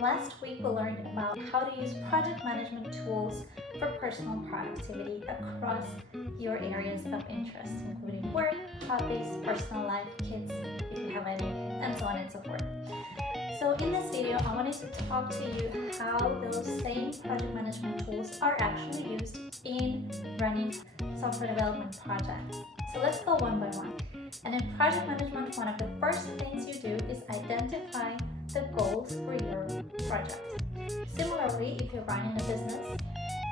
Last week we learned about how to use project management tools for personal productivity across your areas of interest, including work, hobbies, personal life, kids, if you have any, and so on and so forth. So in this video, I wanted to talk to you how those same project management tools are actually used in running software development projects. So let's go one by one. And in project management, one of the first things you do is identify the goals for your project. Similarly, if you're running a business,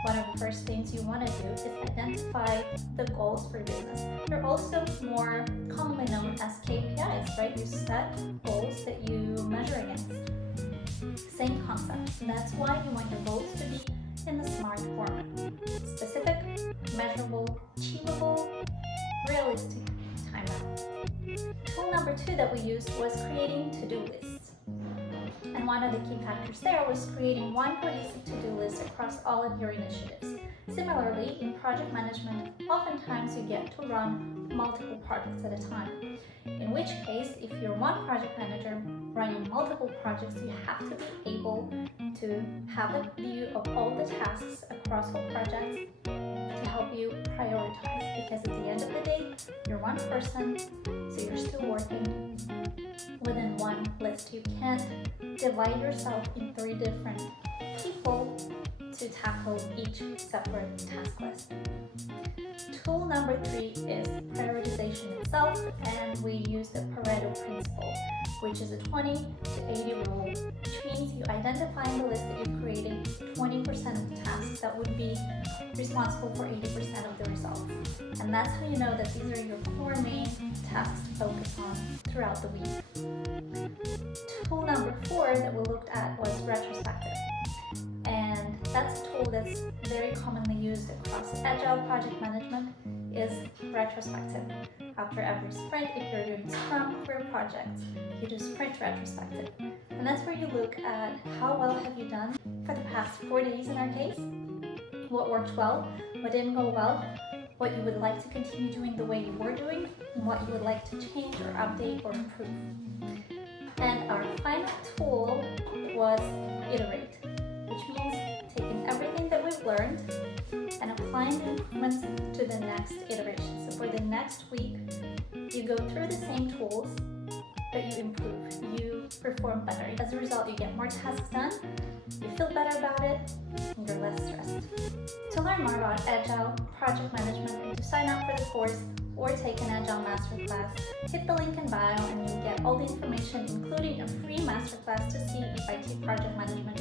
one of the first things you want to do is identify the goals for your business. They're also more commonly known as KPIs, right? You set goals that you measure against. Same concept. And that's why you want your goals to be in the SMART format. Specific, measurable, achievable, realistic, timeout. Tool number 2 that we used was creating to-do lists. And one of the key factors there was creating one cohesive to-do list across all of your initiatives. Similarly, in project management, oftentimes you get to run multiple projects at a time. In which case, if you're one project manager running multiple projects, you have to be able to have a view of all the tasks across all projects to help you prioritize. Because at the end of the day, you're one person, so you're still working within one list. You can't divide yourself in 3 different people to tackle each separate task list. Tool number 3 is prioritization itself, and we use the Pareto principle, which is a 20 to 80 rule, which means you identify in the list that you've created 20% of the tasks that would be responsible for 80% of the results. And that's how you know that these are your 4 main tasks to focus on throughout the week. Tool number 4 that we looked at was retrospective. And that's a tool that's very commonly used across agile project management is retrospective. After every sprint, if you're doing Scrum for a project, you do sprint retrospective. And that's where you look at how well have you done for the past 4 days in our case, what worked well, what didn't go well, what you would like to continue doing the way you were doing, and what you would like to change or update or improve. And our final tool was iterate, which means taking everything that we've learned and applying the improvements to the next iteration. So for the next week, you go through the same tools, but you improve, you perform better. As a result, you get more tasks done, you feel better about it, and you're less stressed. To learn more about Agile project management and to sign up for the course or take an Agile masterclass, hit the link in bio and you'll get all the information, including a free masterclass to see if IT project management